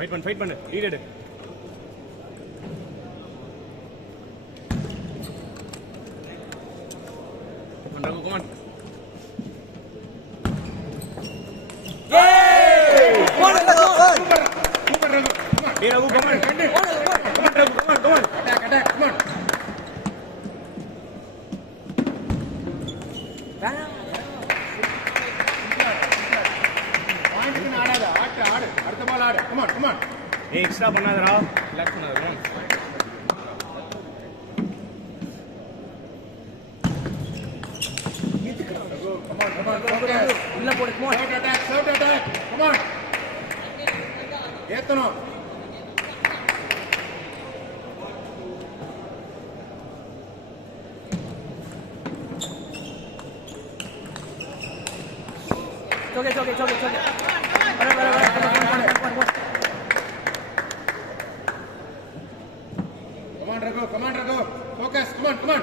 Fight பண்ணு lead எடு. Raghu come on. Super Raghu. டேய் Raghu come on. Come on. Attack come on. பாயிண்ட்க்கு ஆடாத. ஆடு. அடுத்த பால் ஆடு. Come on. ஏய் எக்ஸ்ட்ரா பண்ணாதடா. ரிலாக்ஸ் பண்ணாத. Come on. உள்ள போடு. Come on. Short attack. Come on. ஏத்தணும். Okay. Bara. Come on, Raghu. Focus. Come on.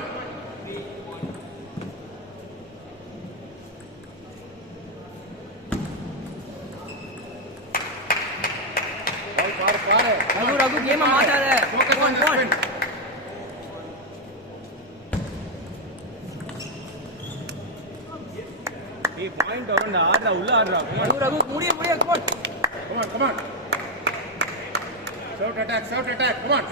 Raghu, game மாட்டாத. Focus on the spin. ஏய் பாயிண்ட் வரண்டா. ஆடுடா உள்ள ஆடுடா. Raghu, முடிய. Come on. Short attack. Come on.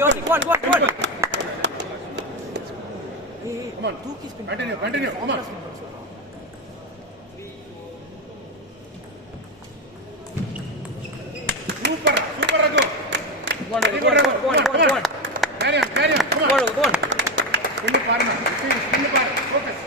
Yosi, come on. Come on. Continue. Come on. Super Raghu. Come on. Carry on. Come on. Spin பாருங்க. Focus.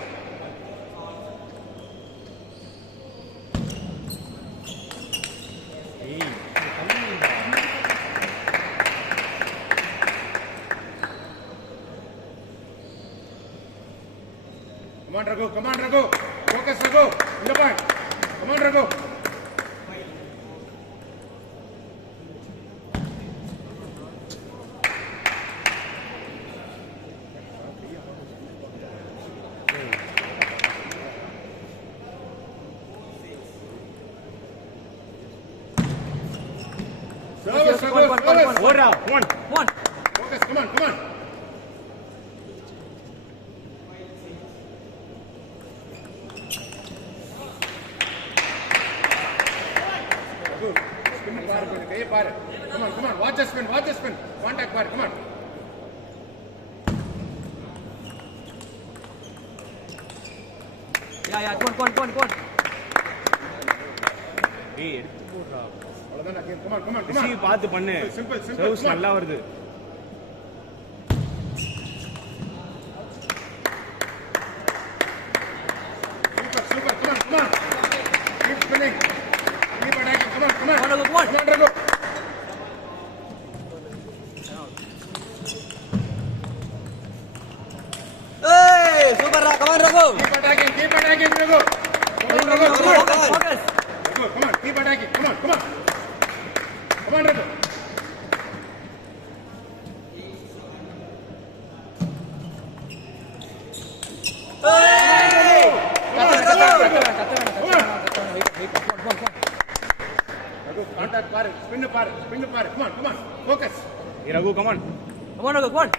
Come on, Raghu. Focus, Raghu. In the point. Come on, Raghu. Service. One. Focus, come on. பாரு. Come on. Watch the spin. Contact பாரு. Come on. Yeah. Go on. ஏய் எடுத்து போடுடா. அவ்வளவுதான் game. Come on. Receive பார்த்து பண்ணு. Simple. Service நல்லா வருது. Super. Come on. Keep spinning. Keep attacking. Come on. Come on. Raghu. Hey, super. Come on, Raghu. Keep attacking, Raghu. Come on, Raghu. Focus. Come on, keep attacking. Come on, Raghu. Hey! Raghu, contact பாரு. Spin பாரு. Come on. Focus. Hey, Raghu, come on. Come on, Raghu. Come on.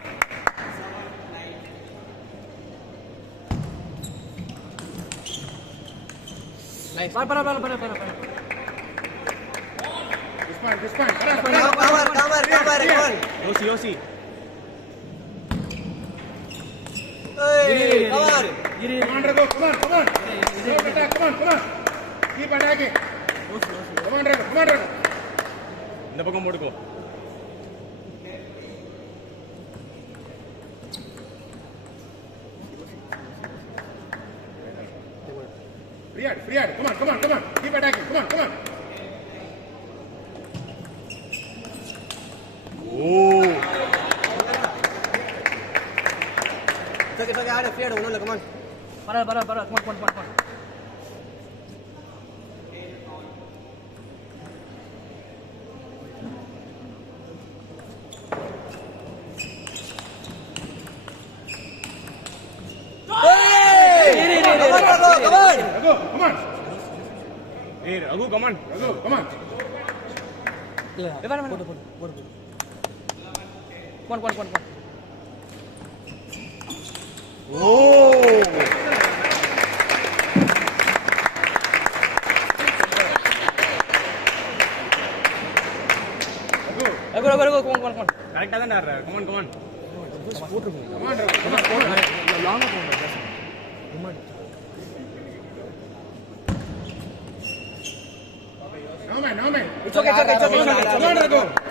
Nice. Para. This point. Cover. Yosi. Hey, cover. Come on, Raghu. Come on. Short attack. Come on. Keep attacking. Come on, Raghu. இந்த பக்கம் போடுக்கோ. Free head. Come on. Keep attacking. Come on. Oh. It's okay. I had a free head. Come on. Para. Come on. Raghu, come on. Hey, Raghu, come on. Raghu, come on. போடு போடு போடு போடு போன் போன் போன் Oh! Raghu Raghu கோன் கோன் கோன் கரெக்டா தான் ஆடுற. Come on, come on. Come on, Raghu, come on, come on. லாங்கா போங்க No man, no man. It's okay, it's okay, it's okay. Come on, Raghu.